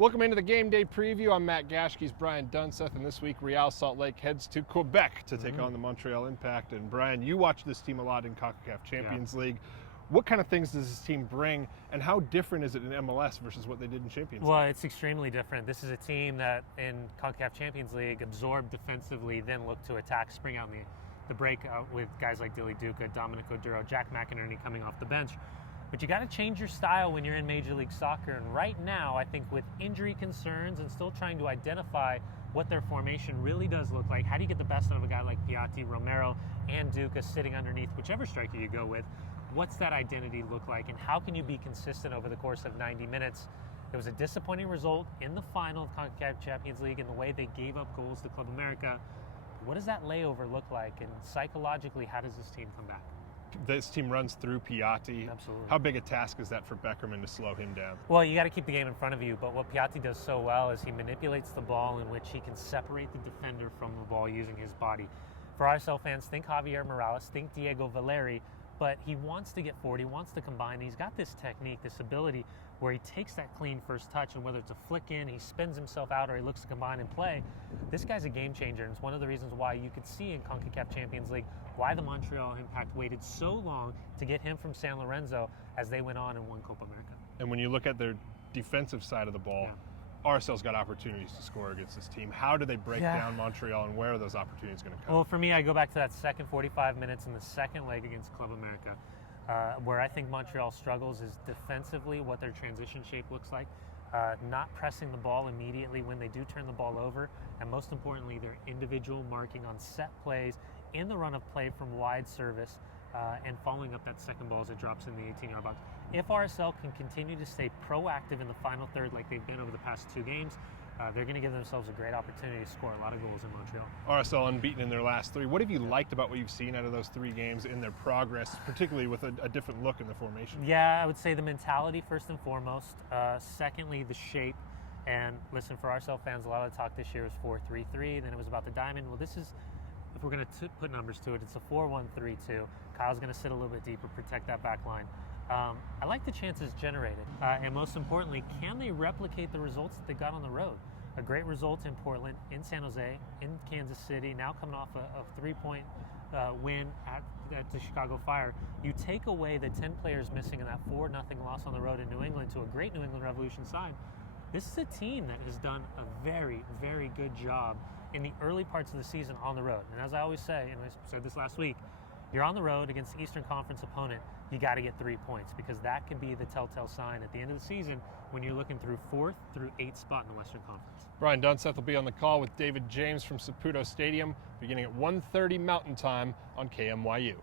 Welcome into the game day preview. I'm Matt Gashke's Brian Dunseth, and this week Real Salt Lake heads to Quebec to take on the Montreal Impact. And Brian, you watch this team a lot in CONCACAF Champions League. What kind of things does this team bring, and how different is it in MLS versus what they did in Champions League? Well, it's extremely different. This is a team that in CONCACAF Champions League absorbed defensively, then looked to attack, spring out in the break with guys like Dilly Duca, Dominic Oduro, Jack McInerney coming off the bench. But you got to change your style when you're in Major League Soccer. And right now, I think with injury concerns and still trying to identify what their formation really does look like, how do you get the best out of a guy like Piatti, Romero, and Duca sitting underneath whichever striker you go with? What's that identity look like, and how can you be consistent over the course of 90 minutes? It was a disappointing result in the final of CONCACAF Champions League in the way they gave up goals to Club America. What does that layover look like, and psychologically, how does this team come back? This team runs through Piatti. Absolutely. How big a task is that for Beckerman to slow him down? Well, you got to keep the game in front of you, but what Piatti does so well is he manipulates the ball in which he can separate the defender from the ball using his body. For RSL fans, think Javier Morales, think Diego Valeri, but he wants to get forward, he wants to combine. He's got this technique, this ability where he takes that clean first touch, and whether it's a flick in, he spins himself out, or he looks to combine and play. This guy's a game changer, and it's one of the reasons why you could see in CONCACAF Champions League why the Montreal Impact waited so long to get him from San Lorenzo as they went on and won Copa America. And when you look at their defensive side of the ball, RSL's got opportunities to score against this team. How do they break down Montreal, and where are those opportunities going to come? Well, for me, I go back to that second 45 minutes in the second leg against Club America. Where I think Montreal struggles is defensively, what their transition shape looks like, not pressing the ball immediately when they do turn the ball over, and most importantly, their individual marking on set plays in the run of play from wide service and following up that second ball as it drops in the 18-yard box. If RSL can continue to stay proactive in the final third like they've been over the past two games, they're going to give themselves a great opportunity to score a lot of goals in Montreal. RSL unbeaten in their last three. What have you liked about what you've seen out of those three games in their progress, particularly with a different look in the formation? Yeah, I would say the mentality first and foremost. Secondly, the shape. And listen, for RSL fans, a lot of the talk this year was 4-3-3. Then it was about the diamond. Well, this is, if we're going to put numbers to it, it's a 4-1-3-2. Kyle's going to sit a little bit deeper, protect that back line. I like the chances generated. And most importantly, can they replicate the results that they got on the road? A great result in Portland, in San Jose, in Kansas City, now coming off a 3-point win at the Chicago Fire. You take away the 10 players missing in that 4-0 loss on the road in New England to a great New England Revolution side. This is a team that has done a very, very good job in the early parts of the season on the road. And as I always say, and I said this last week, you're on the road against the Eastern Conference opponent, you got to get 3 points, because that can be the telltale sign at the end of the season when you're looking through 4th through 8th spot in the Western Conference. Brian Dunseth will be on the call with David James from Saputo Stadium beginning at 1:30 Mountain Time on KMYU.